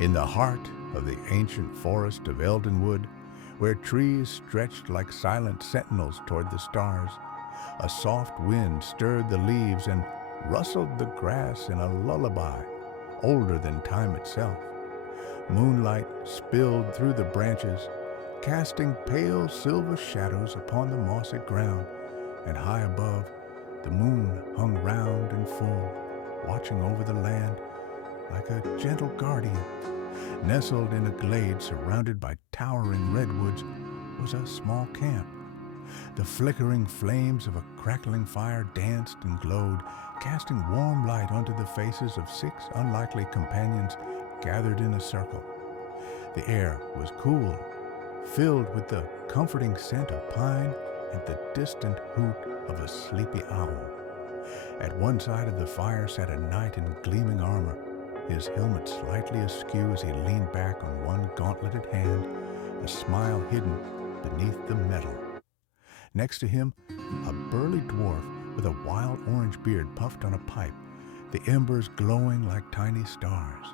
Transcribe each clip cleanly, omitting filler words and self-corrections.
In the heart of the ancient forest of Eldenwood, where trees stretched like silent sentinels toward the stars, a soft wind stirred the leaves and rustled the grass in a lullaby older than time itself. Moonlight spilled through the branches, casting pale silver shadows upon the mossy ground, and high above, the moon hung round and full, watching over the land like a gentle guardian. Nestled in a glade surrounded by towering redwoods was a small camp. The flickering flames of a crackling fire danced and glowed, casting warm light onto the faces of 6 unlikely companions gathered in a circle. The air was cool, filled with the comforting scent of pine and the distant hoot of a sleepy owl. At one side of the fire sat a knight in gleaming armor, his helmet slightly askew as he leaned back on one gauntleted hand, a smile hidden beneath the metal. Next to him, a burly dwarf with a wild orange beard puffed on a pipe, the embers glowing like tiny stars.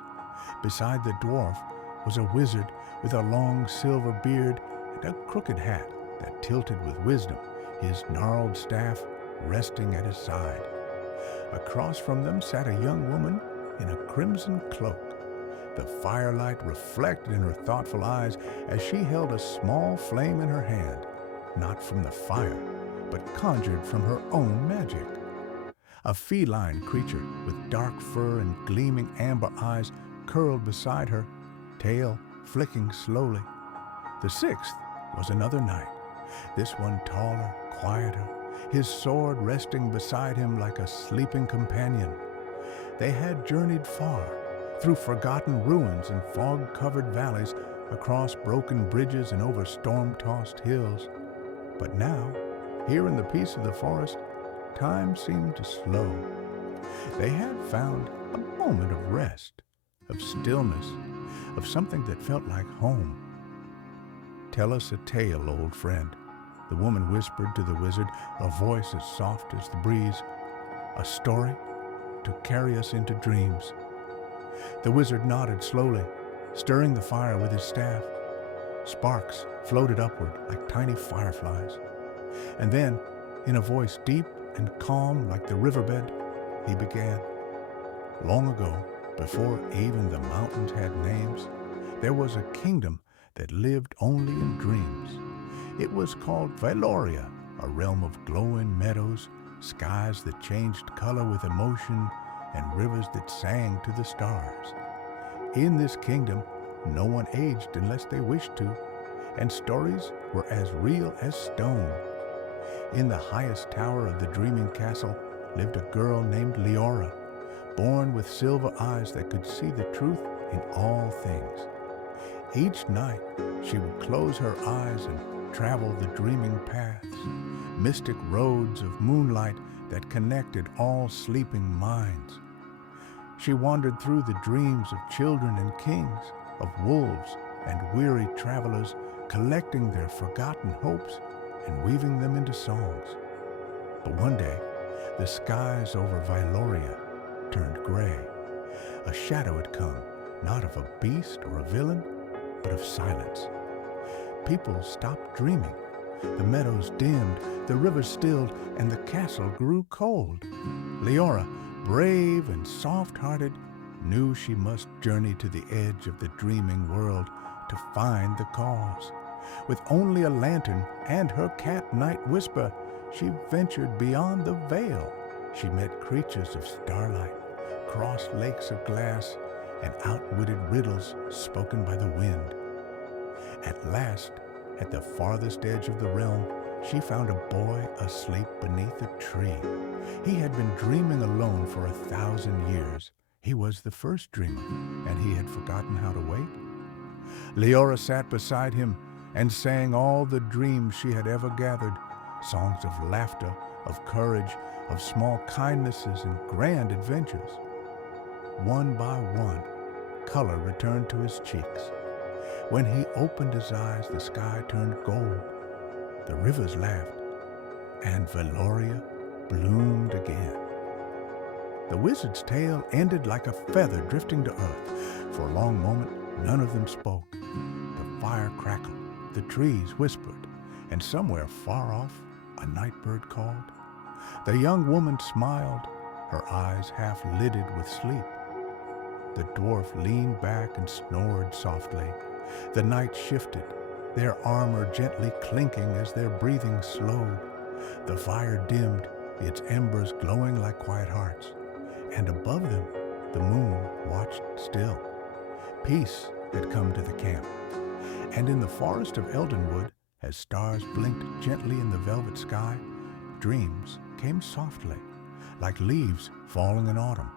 Beside the dwarf was a wizard with a long silver beard and a crooked hat that tilted with wisdom, his gnarled staff resting at his side. Across from them sat a young woman in a crimson cloak. The firelight reflected in her thoughtful eyes as she held a small flame in her hand, not from the fire, but conjured from her own magic. A feline creature with dark fur and gleaming amber eyes curled beside her, tail flicking slowly. The 6th was another knight, this one taller, quieter, his sword resting beside him like a sleeping companion. They had journeyed far, through forgotten ruins and fog-covered valleys, across broken bridges and over storm-tossed hills. But now, here in the peace of the forest, time seemed to slow. They had found a moment of rest, of stillness, of something that felt like home. "Tell us a tale, old friend," the woman whispered to the wizard, a voice as soft as the breeze. "A story to carry us into dreams." The wizard nodded slowly, stirring the fire with his staff. Sparks floated upward like tiny fireflies. And then, in a voice deep and calm like the riverbed, he began. Long ago, before even the mountains had names, there was a kingdom that lived only in dreams. It was called Vyloria, a realm of glowing meadows, skies that changed color with emotion, and rivers that sang to the stars. In this kingdom, no one aged unless they wished to, and stories were as real as stone. In the highest tower of the dreaming castle lived a girl named Leora, born with silver eyes that could see the truth in all things. Each night, she would close her eyes and travel the dreaming paths, mystic roads of moonlight that connected all sleeping minds. She wandered through the dreams of children and kings, of wolves and weary travelers, collecting their forgotten hopes and weaving them into songs. But one day, the skies over Vyloria turned gray. A shadow had come, not of a beast or a villain, but of silence. People stopped dreaming. The meadows dimmed, the rivers stilled, and the castle grew cold. Leora, brave and soft-hearted, knew she must journey to the edge of the dreaming world to find the cause. With only a lantern and her cat Night Whisper, she ventured beyond the veil. She met creatures of starlight, crossed lakes of glass, and outwitted riddles spoken by the wind. At last, at the farthest edge of the realm, she found a boy asleep beneath a tree. He had been dreaming alone for 1,000 years. He was the first dreamer, and he had forgotten how to wait. Leora sat beside him and sang all the dreams she had ever gathered, songs of laughter, of courage, of small kindnesses and grand adventures. One by one, color returned to his cheeks. When he opened his eyes, the sky turned gold. The rivers laughed, and Vyloria bloomed again. The wizard's tale ended like a feather drifting to earth. For a long moment, none of them spoke. The fire crackled, the trees whispered, and somewhere far off, a night bird called. The young woman smiled, her eyes half lidded with sleep. The dwarf leaned back and snored softly. The night shifted, their armor gently clinking as their breathing slowed. The fire dimmed, its embers glowing like quiet hearts, and above them the moon watched still. Peace had come to the camp, and in the forest of Eldenwood, as stars blinked gently in the velvet sky, dreams came softly, like leaves falling in autumn,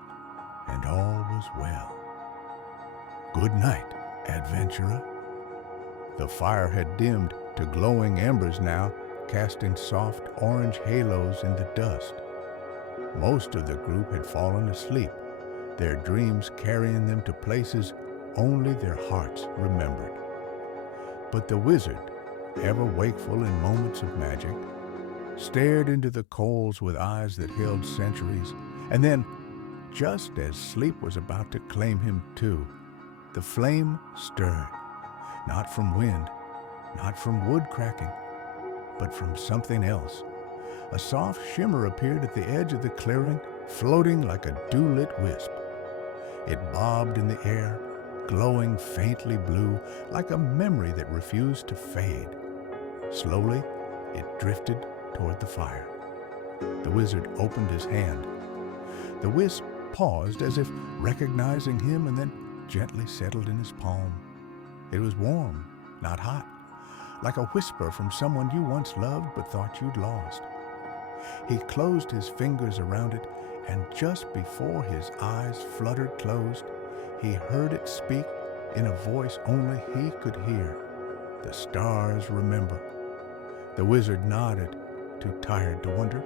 and all was well. Good night, adventurer. The fire had dimmed to glowing embers now, casting soft orange halos in the dust. Most of the group had fallen asleep, their dreams carrying them to places only their hearts remembered. But the wizard, ever wakeful in moments of magic, stared into the coals with eyes that held centuries, and then, just as sleep was about to claim him too, the flame stirred, not from wind, not from wood cracking, but from something else. A soft shimmer appeared at the edge of the clearing, floating like a dew-lit wisp. It bobbed in the air, glowing faintly blue, like a memory that refused to fade. Slowly, it drifted toward the fire. The wizard opened his hand. The wisp paused as if recognizing him and then gently settled in his palm. It was warm, not hot, like a whisper from someone you once loved but thought you'd lost. He closed his fingers around it, and just before his eyes fluttered closed, he heard it speak in a voice only he could hear. The stars remember. The wizard nodded, too tired to wonder.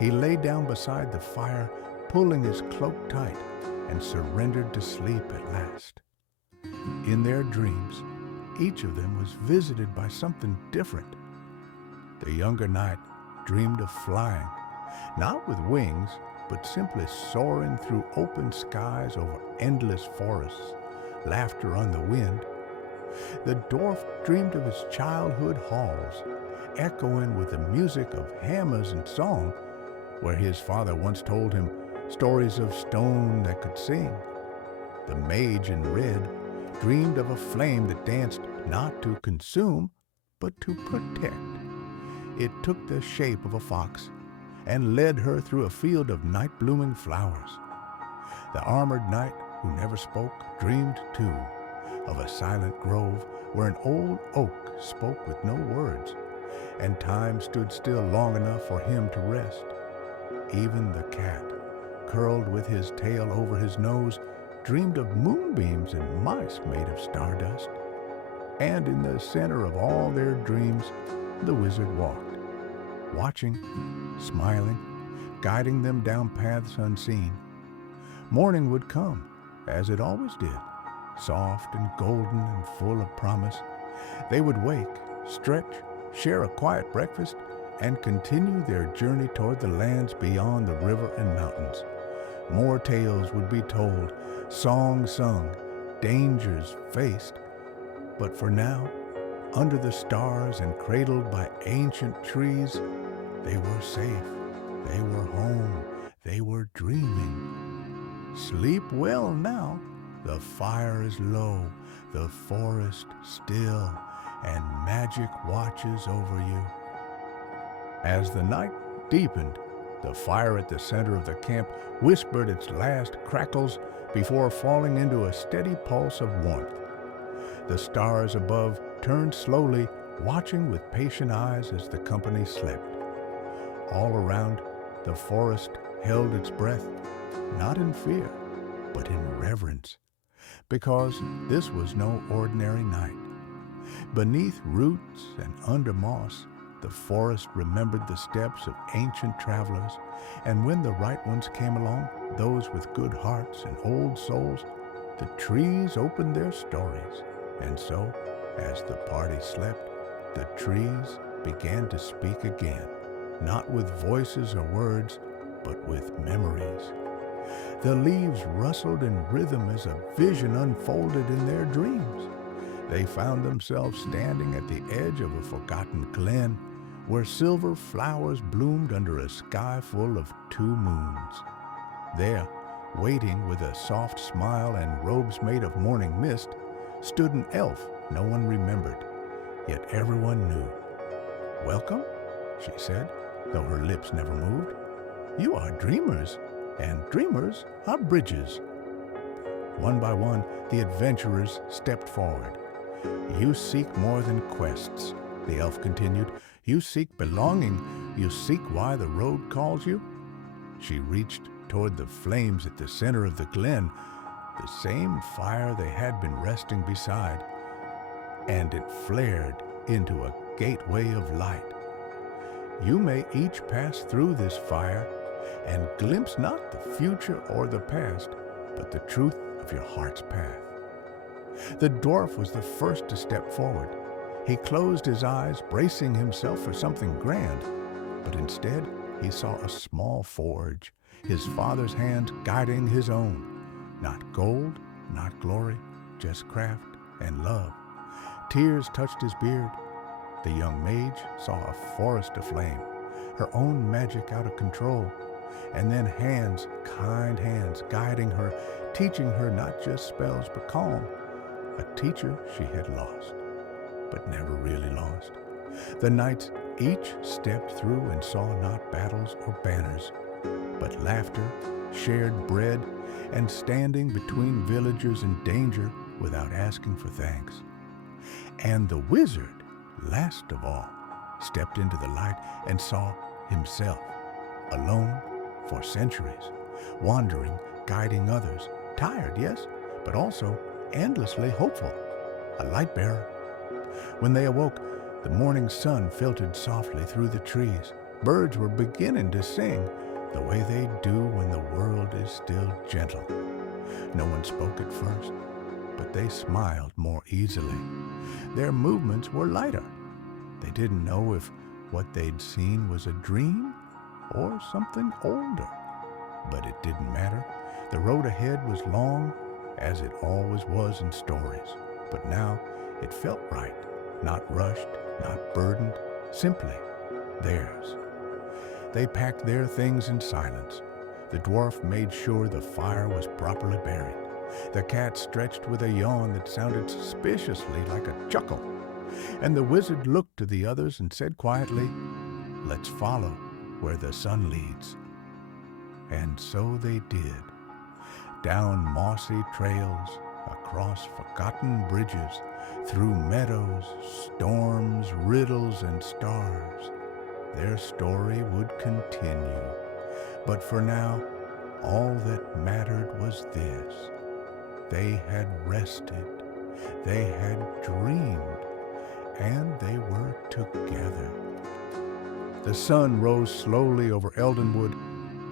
He lay down beside the fire, pulling his cloak tight, and surrendered to sleep at last. In their dreams, each of them was visited by something different. The younger knight dreamed of flying, not with wings, but simply soaring through open skies over endless forests, laughter on the wind. The dwarf dreamed of his childhood halls, echoing with the music of hammers and song, where his father once told him stories of stone that could sing. The mage in red dreamed of a flame that danced not to consume, but to protect. It took the shape of a fox and led her through a field of night-blooming flowers. The armored knight who never spoke dreamed, too, of a silent grove where an old oak spoke with no words, and time stood still long enough for him to rest. Even the cat, curled with his tail over his nose, dreamed of moonbeams and mice made of stardust. And in the center of all their dreams, the wizard walked, watching, smiling, guiding them down paths unseen. Morning would come, as it always did, soft and golden and full of promise. They would wake, stretch, share a quiet breakfast, and continue their journey toward the lands beyond the river and mountains. More tales would be told, songs sung, dangers faced. But for now, under the stars and cradled by ancient trees, they were safe, they were home, they were dreaming. Sleep well now, the fire is low, the forest still, and magic watches over you. As the night deepened, the fire at the center of the camp whispered its last crackles before falling into a steady pulse of warmth. The stars above turned slowly, watching with patient eyes as the company slept. All around, the forest held its breath, not in fear, but in reverence, because this was no ordinary night. Beneath roots and under moss, the forest remembered the steps of ancient travelers, and when the right ones came along, those with good hearts and old souls, the trees opened their stories. And so, as the party slept, the trees began to speak again, not with voices or words, but with memories. The leaves rustled in rhythm as a vision unfolded in their dreams. They found themselves standing at the edge of a forgotten glen where silver flowers bloomed under a sky full of 2 moons. There, waiting with a soft smile and robes made of morning mist, stood an elf no one remembered, yet everyone knew. "Welcome," she said, though her lips never moved. "You are dreamers, and dreamers are bridges." One by one, the adventurers stepped forward. "You seek more than quests," the elf continued. "You seek belonging. You seek why the road calls you." She reached toward the flames at the center of the glen, the same fire they had been resting beside, and it flared into a gateway of light. "You may each pass through this fire and glimpse not the future or the past, but the truth of your heart's path." The dwarf was the first to step forward. He closed his eyes, bracing himself for something grand, but instead he saw a small forge, his father's hand guiding his own. Not gold, not glory, just craft and love. Tears touched his beard. The young mage saw a forest aflame, her own magic out of control, and then hands, kind hands, guiding her, teaching her not just spells but calm, a teacher she had lost, but never really lost. The knights each stepped through and saw not battles or banners, but laughter, shared bread, and standing between villagers in danger without asking for thanks. And the wizard, last of all, stepped into the light and saw himself, alone for centuries, wandering, guiding others, tired, yes, but also endlessly hopeful, a light bearer. When they awoke, the morning sun filtered softly through the trees. Birds were beginning to sing, the way they do when the world is still gentle. No one spoke at first, but they smiled more easily. Their movements were lighter. They didn't know if what they'd seen was a dream or something older. But it didn't matter. The road ahead was long, as it always was in stories. But now it felt right, not rushed, not burdened, simply theirs. They packed their things in silence. The dwarf made sure the fire was properly buried. The cat stretched with a yawn that sounded suspiciously like a chuckle. And the wizard looked to the others and said quietly, "Let's follow where the sun leads." And so they did. Down mossy trails, across forgotten bridges, through meadows, storms, riddles, and stars. Their story would continue. But for now, all that mattered was this. They had rested, they had dreamed, and they were together. The sun rose slowly over Eldenwood,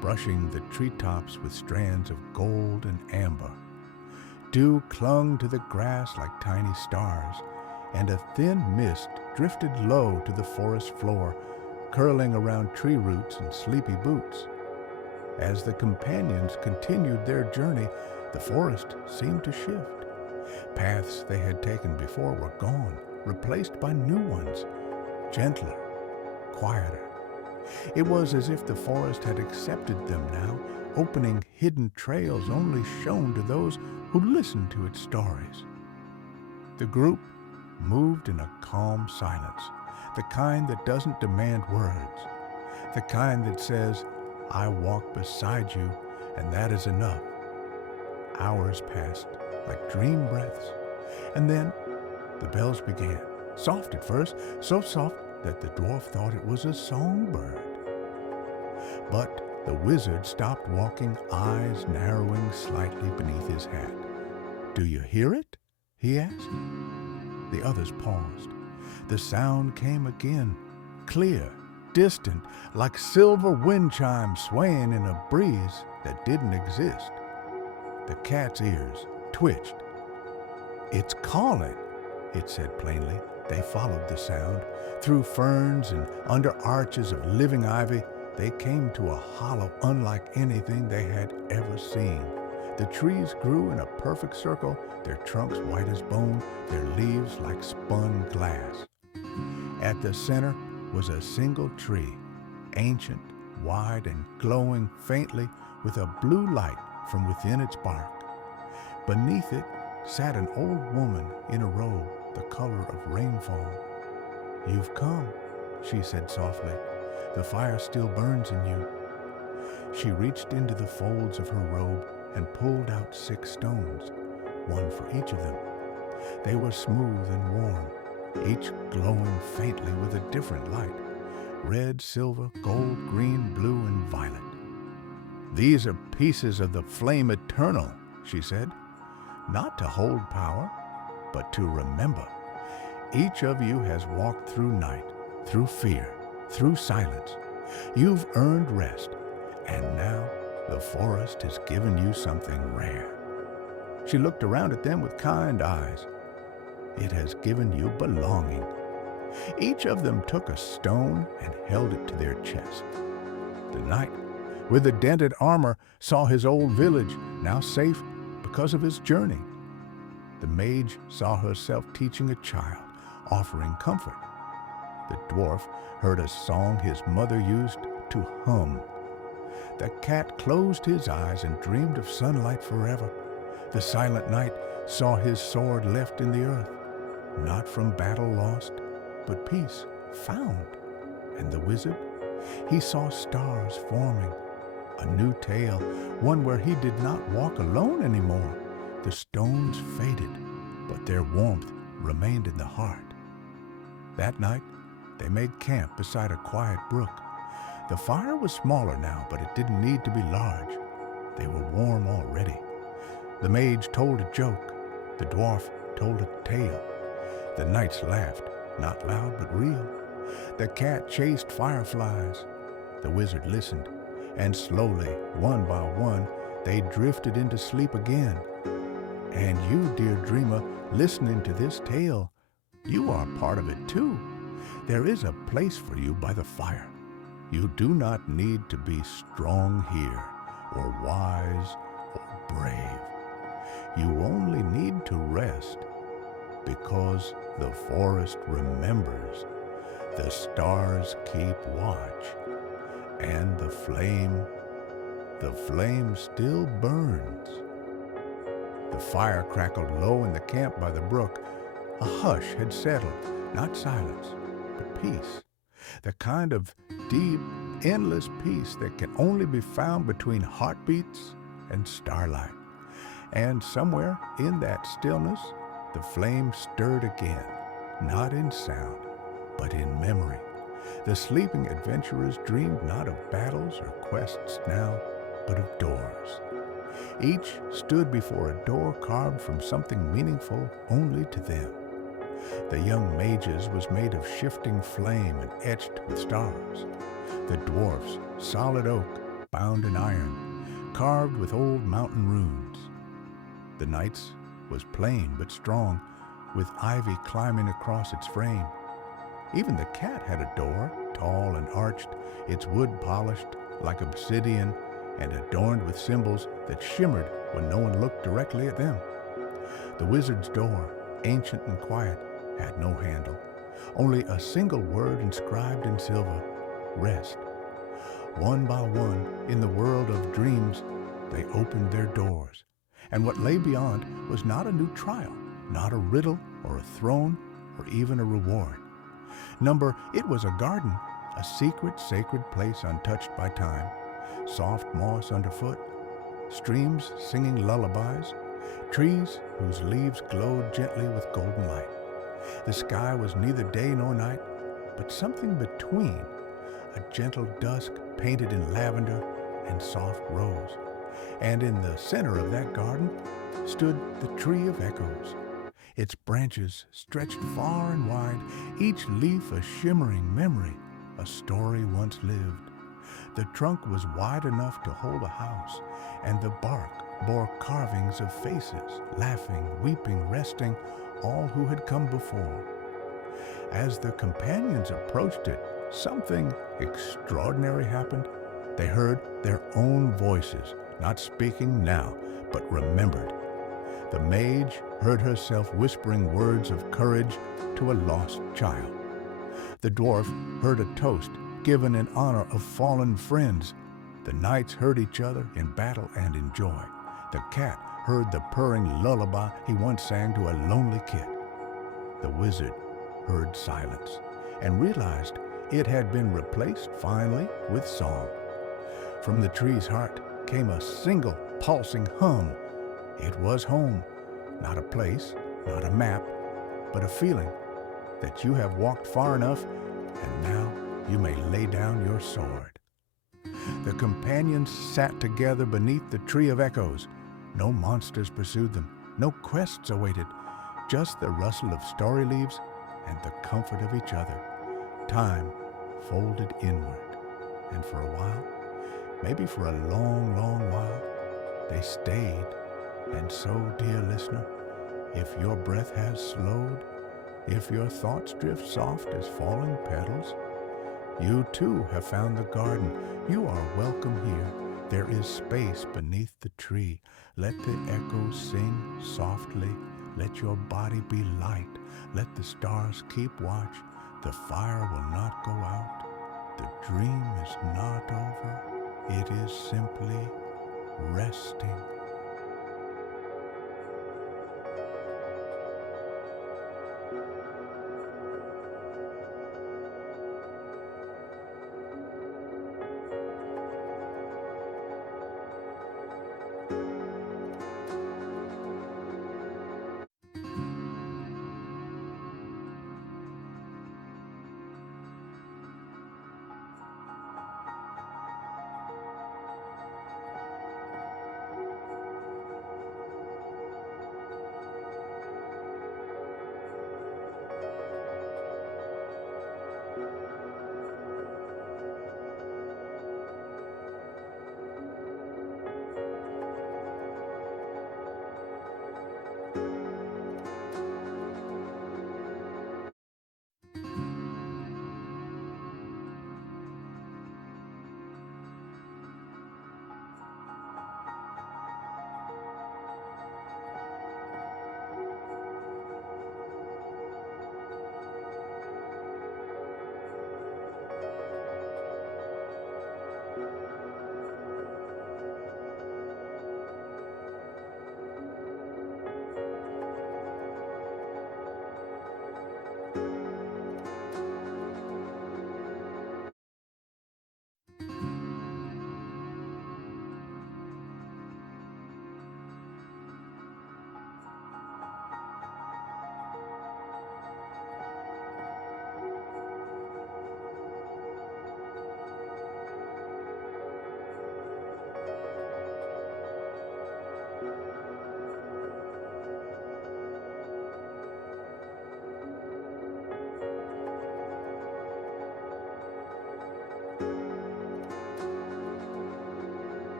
brushing the treetops with strands of gold and amber. Dew clung to the grass like tiny stars, and a thin mist drifted low to the forest floor, curling around tree roots and sleepy boots. As the companions continued their journey, the forest seemed to shift. Paths they had taken before were gone, replaced by new ones, gentler, quieter. It was as if the forest had accepted them now, opening hidden trails only shown to those who listened to its stories. The group moved in a calm silence, the kind that doesn't demand words, the kind that says, "I walk beside you, and that is enough." Hours passed like dream breaths, and then the bells began, soft at first, so soft that the dwarf thought it was a songbird. But the wizard stopped walking, eyes narrowing slightly beneath his hat. "Do you hear it?" he asked. The others paused. The sound came again, clear, distant, like silver wind chimes swaying in a breeze that didn't exist. The cat's ears twitched. "It's calling," it said plainly. They followed the sound. Through ferns and under arches of living ivy, they came to a hollow unlike anything they had ever seen. The trees grew in a perfect circle, their trunks white as bone, their leaves like spun glass. At the center was a single tree, ancient, wide, and glowing faintly with a blue light from within its bark. Beneath it sat an old woman in a robe the color of rainfall. "You've come," she said softly. "The fire still burns in you." She reached into the folds of her robe and pulled out 6 stones, one for each of them. They were smooth and warm, each glowing faintly with a different light: red, silver, gold, green, blue, and violet. "These are pieces of the flame eternal," she said, "not to hold power, but to remember. Each of you has walked through night, through fear, through silence. You've earned rest, and now the forest has given you something rare." She looked around at them with kind eyes. "It has given you belonging." Each of them took a stone and held it to their chest. The knight, with the dented armor, saw his old village, now safe because of his journey. The mage saw herself teaching a child, offering comfort. The dwarf heard a song his mother used to hum. The cat closed his eyes and dreamed of sunlight forever. The silent knight saw his sword left in the earth, not from battle lost, but peace found. And the wizard, he saw stars forming, a new tale, one where he did not walk alone anymore. The stones faded, but their warmth remained in the heart. That night, they made camp beside a quiet brook. The fire was smaller now, but it didn't need to be large. They were warm already. The mage told a joke. The dwarf told a tale. The knights laughed, not loud but real. The cat chased fireflies. The wizard listened, and slowly, one by one, they drifted into sleep again. And you, dear dreamer, listening to this tale, you are part of it too. There is a place for you by the fire. You do not need to be strong here, or wise, or brave. You only need to rest, because the forest remembers, the stars keep watch, and the flame still burns. The fire crackled low in the camp by the brook. A hush had settled, not silence, but peace. The kind of deep, endless peace that can only be found between heartbeats and starlight. And somewhere in that stillness, the flame stirred again, not in sound, but in memory. The sleeping adventurers dreamed not of battles or quests now, but of doors. Each stood before a door carved from something meaningful only to them. The young mage's was made of shifting flame and etched with stars. The dwarf's solid oak, bound in iron, carved with old mountain runes. The knight's was plain but strong, with ivy climbing across its frame. Even the cat had a door, tall and arched, its wood polished like obsidian and adorned with symbols that shimmered when no one looked directly at them. The wizard's door, ancient and quiet, had no handle, only a single word inscribed in silver: rest. One by one, in the world of dreams, they opened their doors, and what lay beyond was not a new trial, not a riddle or a throne or even a reward. It was a garden, a secret, sacred place untouched by time, soft moss underfoot, streams singing lullabies, trees whose leaves glowed gently with golden light. The sky was neither day nor night, but something between, a gentle dusk painted in lavender and soft rose. And in the center of that garden stood the Tree of Echoes. Its branches stretched far and wide, each leaf a shimmering memory, a story once lived. The trunk was wide enough to hold a house, and the bark bore carvings of faces, laughing, weeping, resting, all who had come before. As the companions approached it, something extraordinary happened. They heard their own voices, not speaking now, but remembered. The mage heard herself whispering words of courage to a lost child. The dwarf heard a toast given in honor of fallen friends. The knights heard each other in battle and in joy. The cat heard the purring lullaby he once sang to a lonely kid. The wizard heard silence and realized it had been replaced finally with song. From the tree's heart came a single pulsing hum. It was home, not a place, not a map, but a feeling that you have walked far enough and now you may lay down your sword. The companions sat together beneath the Tree of Echoes. No monsters pursued them, no quests awaited, just the rustle of story leaves and the comfort of each other. Time folded inward, and for a while, maybe for a long, long while, they stayed. And so, dear listener, if your breath has slowed, if your thoughts drift soft as falling petals, you too have found the garden. You are welcome here. There is space beneath the tree. Let the echoes sing softly. Let your body be light. Let the stars keep watch. The fire will not go out. The dream is not over. It is simply resting.